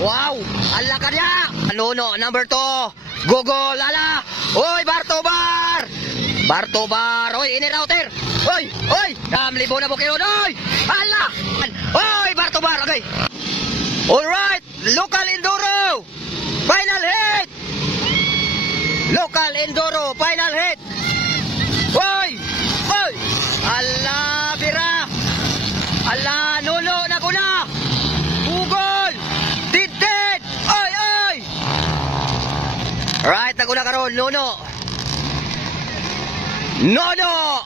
Wow! Ala ka niya! Nuno, number 2. Gogol, ala! Oy, Bartobar! Bartobar! Oy, ini-router! Oy! Oy! Libo na bukid! Oy! Ala! Oy, Bartobar! Okay! Alright! Local Enduro! Final hit! Local Enduro! Final hit! Oy! Oy! Ala, bira! Ala, Nuno na ko na! Google! Did! Oy! Oy! Right, naguna karon, Nuno! Nuno!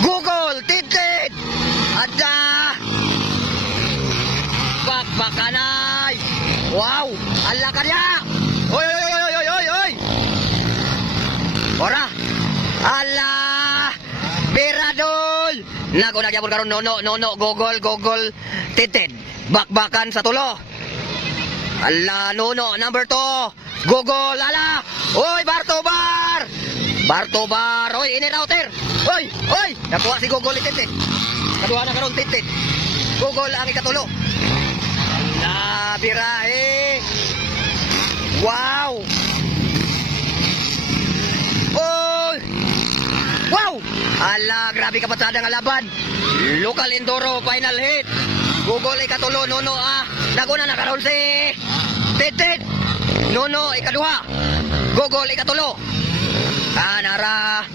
Google! Did! Ada! Bakbakanay! Wow! Ala ka niya! Oy! Oy! Oy! Oy! Oy! Oy! Ora! Ala! Biradol! Naguna gyapon karon, Nuno! Google! Did! Bakbakan sa tulo! Ala, Nuno, number 2. Google, ala. Oy, Bartobar. Bartobar. Oy, ini-router. Oy, oy. Nakuha si Google itit. Kaduha na karon titit. Google ang ikatulo. Ala, birahe. Wow. Oy. Wow. Ala, grabe kapatsada nga laban. Local Enduro final hit. Google ikatulo, Nuno naguna na karon si Titit. Nuno ikaduha. Google ikatulo. Nara.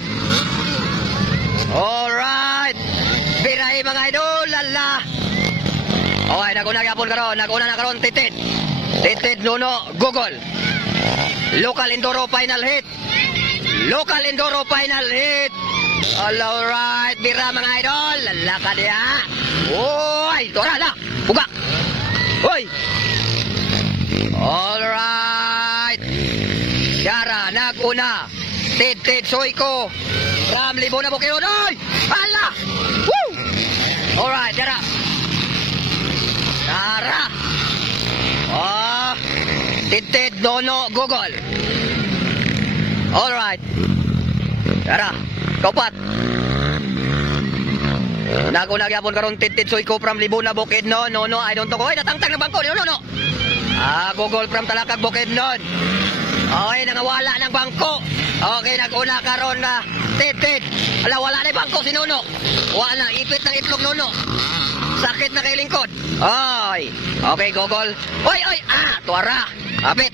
Alright. Birahe mga idol, lala. Okay, naguna na karon Titit. Titit, Nuno, Google. Local Enduro final hit. Local Enduro final hit. Alright, bira mga idol, lala ka niya. Oy, tora na. Buga. Oy. Alright. Yara, naguna. Tid, Soyko. Ram, libo na bukid. Oy. Ala. Woo. Alright, Yara. Yara. Tid, Nuno, Google. Alright. Yara, kaupat. Naguna gyapon karon Tid Soyko from Libuna Bukid no, I don't know. Oy, natangtang na bangko, no. Google from Talakag Bukid non. Okay, nangawala ng bangko. Okay, naguna karon na Tid. Ala, wala na bangko si Nuno. Wala na, ipit ng itlog Nuno. Sakit na kay lingkod. Oy. Okay, Google. Oy, tuara. Apit.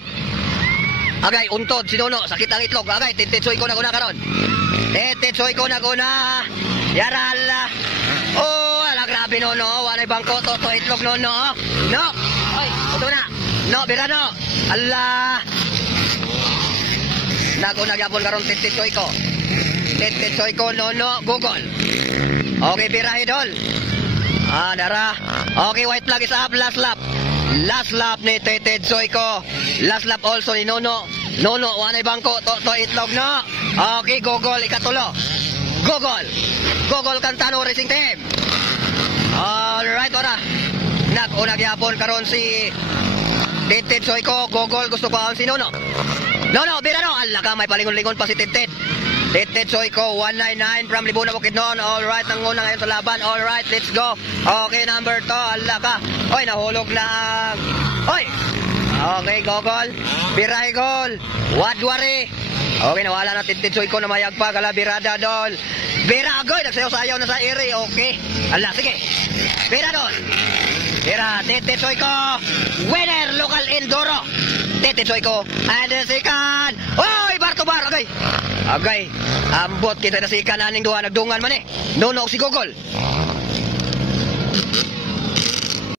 Agay, untod si Nuno, sakit ang itlog. Agay, Tid Soyko naguna karon. Tid Soyko naguna. Yaral. Oh, ala, grabe Nuno. Wala bangko to itlog Nuno. No. Oy, ito na. No, bira no. Ala. Naguna gyapon karon Tid Soyko. Tid Soyko Nuno, Google. Okay, bira idol. Dara. Okay, white flag is up, last lap. Last lap ni Tid Soyko. Last lap also ni Nuno. Nuno, wala bangko to itlog no. Okay, Google ikatulo. Google Cantano Racing Team. Alright, ora. Nag-una gyapon karon si Tid Soyko. Google gusto ko si Nuno. No, bira no. Ala ka, may palingon-lingon pa si Tid. Tid Soyko 199 from Libuna Bukid non. Alright, nanguna ngayon sa laban. Alright, let's go. Okay, number 2. Ala ka. Oy, nahulog na. Oy. Okay, Google. Birahe gol. Wadwari. Okay, nawala na Tid Soyko na mayagpag. Ala, birada dol. Bira agoy, nagsayaw-sayaw na sa iri. Okay. Ala, sige. Bira dol. Bira, Tid Soyko. Winner, Local Enduro. Tid Soyko. And the second. Oy, Bartobar. Agay. Ambot kita na si kananing duha. Nagdungan man eh. Nuno si Google.